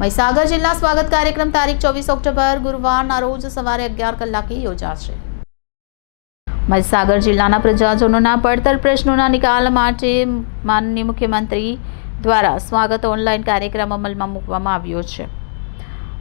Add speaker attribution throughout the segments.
Speaker 1: મહીસાગર જિલ્લા સ્વાગત કાર્યક્રમ તારીખ ચોવીસ ઓક્ટોબર ગુરુવારના રોજ સવારે અગિયાર કલાકે યોજાશે. મહીસાગર જિલ્લાના પ્રજાજનોના પડતર પ્રશ્નોના નિકાલ માટે માનનીય મુખ્યમંત્રી દ્વારા સ્વાગત ઓનલાઈન કાર્યક્રમ અમલમાં મૂકવામાં આવ્યો છે.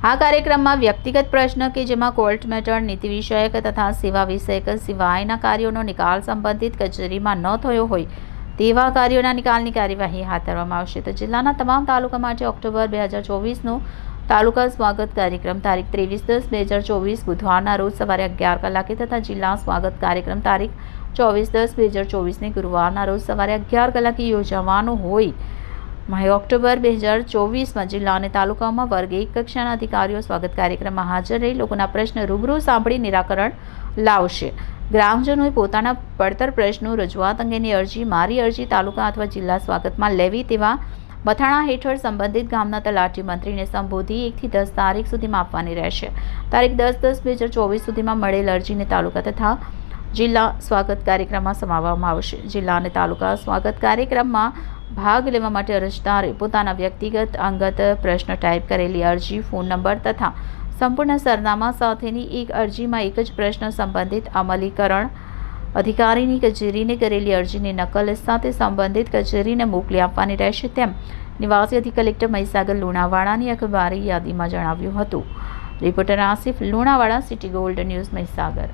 Speaker 1: આ કાર્યક્રમમાં વ્યક્તિગત પ્રશ્ન કે જેમાં કોર્ટ મેટર, નીતિ વિષયક તથા સેવા વિષયક સિવાયના કાર્યોનો નિકાલ સંબંધિત કચેરીમાં ન થયો હોય તેવા કાર્યોના નિકાલની કાર્યવાહી હાથ ધરવામાં આવશે. તો જિલ્લાના તમામ તાલુકા માટે ઓક્ટોબર બે હજાર ચોવીસનું તાલુકા સ્વાગત કાર્યક્રમ તારીખ ત્રેવીસ દસ બે હજાર ચોવીસ બુધવારના રોજ સવારે અગિયાર કલાકે તથા જિલ્લા સ્વાગત કાર્યક્રમ તારીખ ચોવીસ દસ બે હજાર ચોવીસને ગુરુવારના રોજ સવારે અગિયાર કલાકે યોજાવાનો હોય. ઓક્ટોબર બે હજાર ચોવીસમાં જિલ્લા અને તાલુકામાં વર્ગ એક કક્ષાના અધિકારીઓ સ્વાગત કાર્યક્રમમાં હાજર રહી. લોકોના પ્રશ્ન રૂબરૂ સાંભળી નિરાકરણ લાવશે. ગ્રામજનોએ પોતાના પડતર પ્રશ્નો, રજૂઆત અંગેની અરજી, મારી અરજી, તાલુકા અથવા જિલ્લા સ્વાગતમાં લેવી તેવા મથાણા હેઠળ સંબંધિત ગામના તલાટી મંત્રીને સંબોધી એકથી દસ તારીખ સુધીમાં આપવાની રહેશે. તારીખ દસ દસ બે હજાર ચોવીસ સુધીમાં મળેલ અરજીને તાલુકા તથા જિલ્લા સ્વાગત કાર્યક્રમમાં સમાવવામાં આવશે. જિલ્લા અને તાલુકા સ્વાગત કાર્યક્રમમાં ભાગ લેવા માટે અરજદારે પોતાના વ્યક્તિગત અંગત પ્રશ્ન ટાઈપ કરેલી અરજી, ફોન નંબર તથા સંપૂર્ણ સરનામા સાથેની એક અરજીમાં એક જ પ્રશ્ન સંબંધિત અમલીકરણ અધિકારીની કચેરીને કરેલી અરજીની નકલ સાથે સંબંધિત કચેરીને મોકલી આપવાની રહેશે તેમ નિવાસી અધિક કલેક્ટર મહીસાગર લુણાવાડાની અખબારી યાદીમાં જણાવ્યું હતું. Reporter Asif Lunawada, City Gold News Mahisagar.